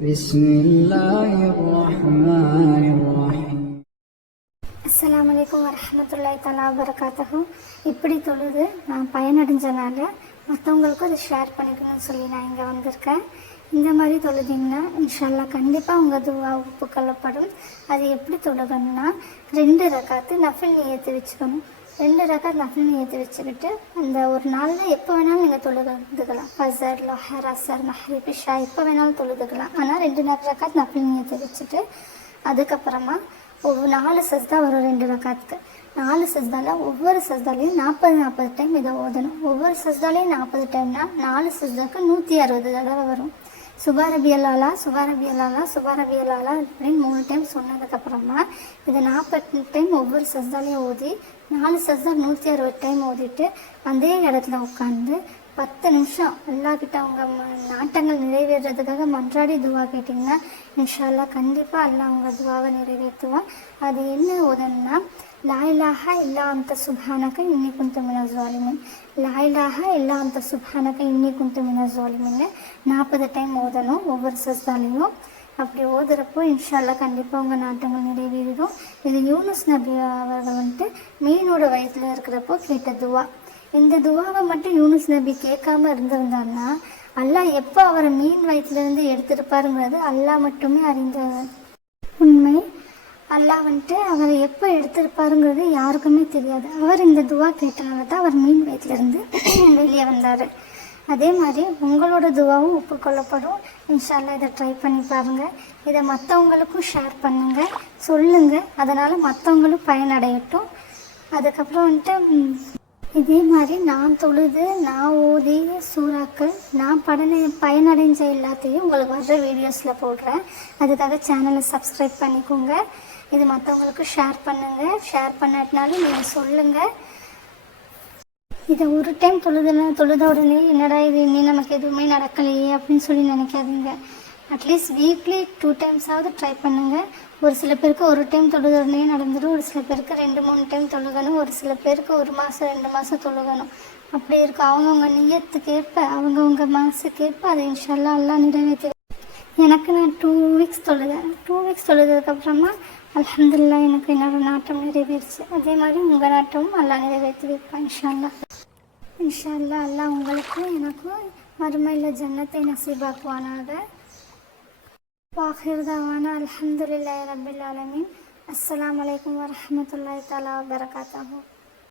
بسم الله الرحمن الرحيم. அஸ்ஸலாமு அலைக்கும் வரஹ்மத்துல்லாஹி தஆலா வபரகாத்துஹு. இப்படி தொழுது நான் பயனடைஞ்சனால மற்றவங்களுக்கும் அதை ஷேர் பண்ணிக்கணும்னு சொல்லி நான் இங்கே வந்திருக்கேன். இந்த மாதிரி தொழுதிங்கன்னா இன்ஷால்லா கண்டிப்பாக உங்கள் துவா ஒப்புக்கொள்ளப்படும். அது எப்படி தொழுகணும்னா 2 ரக்காத்து நஃபில் நியத்து வச்சுக்கணும். 2 ரக்காத் நஃபில் நியத்து வச்சுக்கிட்டு அந்த ஒரு நாளில் எப்போ வேணாலும் நீங்கள் தொழுதுக்கலாம். ஃபஜர், லஹர், அசர், மஹ்ரிப், இஷா எப்போ வேணாலும் தொழுதுக்கலாம். ஆனால் 2 ரக்காத் நஃபில் நியத்து வச்சுட்டு அதுக்கப்புறமா 4 சஜ்தா வரும் 2 ரக்காத்துக்கு. 4 சஜ்தாவில் ஒவ்வொரு சஜ்தாலையும் 40 டைம் இதை ஓதணும். ஒவ்வொரு சஜ்தாலையும் 40 டைம்னா 4 சஜ்தாக்கு 160 தடவை வரும். சுபாரபியலாலா சுபாரபியலாலா சுபாரபியலாலா அப்படின்னு 3 டைம் சொன்னதுக்கப்புறமா இதை 40 டைம் ஒவ்வொரு சஜ்தாலையும் ஓதி 4 சஜ்தா 160 டைம் ஓதிட்டு அதே இடத்துல உட்காந்து 10 நிமிஷம் அல்லாஹ்கிட்ட அவங்க நாட்டங்கள் நிறைவேறதுக்காக மன்றாடி துவா கேட்டிங்கன்னா இன்ஷால்லா கண்டிப்பாக அல்லாஹ் அவங்க துவாவை நிறைவேற்றுவான். அது என்ன ஓதணும்னா லா இலாஹா இல்லா அன்த சுப்ஹானக இன்னி குன்து மினஸ் ஸாலிமீன், லா இலாஹா இல்லா அன்த சுப்ஹானக இன்னி குன்து மினஸ் ஸாலிமீன் 40 டைம் ஓதணும் ஒவ்வொரு சஜ்தாலையும். அப்படி ஓதுறப்போ இன்ஷால்லா கண்டிப்பாக உங்கள் நாட்டங்கள் நிறைவேறிடும். இது யூனுஸ் நபி அவர்கள் மீனோட வயிற்றில் இருக்கிறப்போ கேட்ட துவா. இந்த துவாவை மட்டும் யூனுஸ் நபி கேட்காம இருந்திருந்தாருன்னா அல்லாஹ் எப்போ அவரை மீன் வயிற்றுலேருந்து எடுத்திருப்பாருங்கிறது அல்லாஹ் மட்டுமே அறிந்த உண்மை. அல்லாஹ் அவரை எப்போ எடுத்திருப்பாருங்கிறது யாருக்குமே தெரியாது. அவர் இந்த துவா கேட்டனால தான் அவர் மீன் வயிற்றுலேருந்து வெளியே வந்தார். அதே மாதிரி உங்களோட துவாவும் ஒப்புக்கொள்ளப்படும். இன்ஷால்லா இதை ட்ரை பண்ணி பாருங்கள். இதை மற்றவங்களுக்கும் ஷேர் பண்ணுங்கள், சொல்லுங்கள். அதனால் மற்றவங்களும் பயனடையட்டும். அதுக்கப்புறம் இதே மாதிரி நான் தொழுது நான் ஓதி சூறாக்கள் நான் பயனடைஞ்ச எல்லாத்தையும் உங்களுக்கு வர்ற வீடியோஸில் போடுறேன். அதுக்காக சேனலை சப்ஸ்கிரைப் பண்ணிக்கோங்க. இது மற்றவங்களுக்கு ஷேர் பண்ணுங்கள். ஷேர் பண்ணாட்டினாலும் நீங்கள் சொல்லுங்கள். இதை ஒரு டைம் தொழுத உடனே என்னடா இது இன்னும் நமக்கு எதுவுமே நடக்கலையே அப்படின்னு சொல்லி நினைக்காதீங்க. அட்லீஸ்ட் வீக்லி 2 டைம்ஸாவது ட்ரை பண்ணுங்கள். ஒரு சில பேருக்கு ஒரு டைம் தொழுத உடனே நடந்துடும். ஒரு சில பேருக்கு 2-3 டைம் தொழுகணும். ஒரு சில பேருக்கு 1 மாதம் 2 மாதம் தொழுகணும். அப்படி இருக்கும். அவங்கவுங்க நியத்துக்கேற்ப அவங்கவுங்க மனசுக்கேற்ப அதை இன்ஷால்லா எல்லாம் நிறைவேற்றி. எனக்கு நான் 2 வீக்ஸ் தொழுதேன். 2 வீக்ஸ் தொழுதுக்கப்புறமா அல்ஹம்துலில்லாஹ் எனக்கு என்னோடய நாட்டம் நிறைவேறிச்சு. அதே மாதிரி உங்கள் நாட்டமும் எல்லாம் நிறைவேற்றி வைப்பேன் இன்ஷால்லா. இன்ஷால்லா எல்லாம் உங்களுக்கும் எனக்கும் மறுமையில் ஜன்னத்தை நசீபாக்குவானாக. வாஹிர் தவானா அல்ஹம்துலில்லாஹி ரப்பில் ஆலமீன். அஸ்ஸலாமு அலைக்கும் வரஹ்மத்துல்லாஹி தஆலா வபரகாத்துஹு.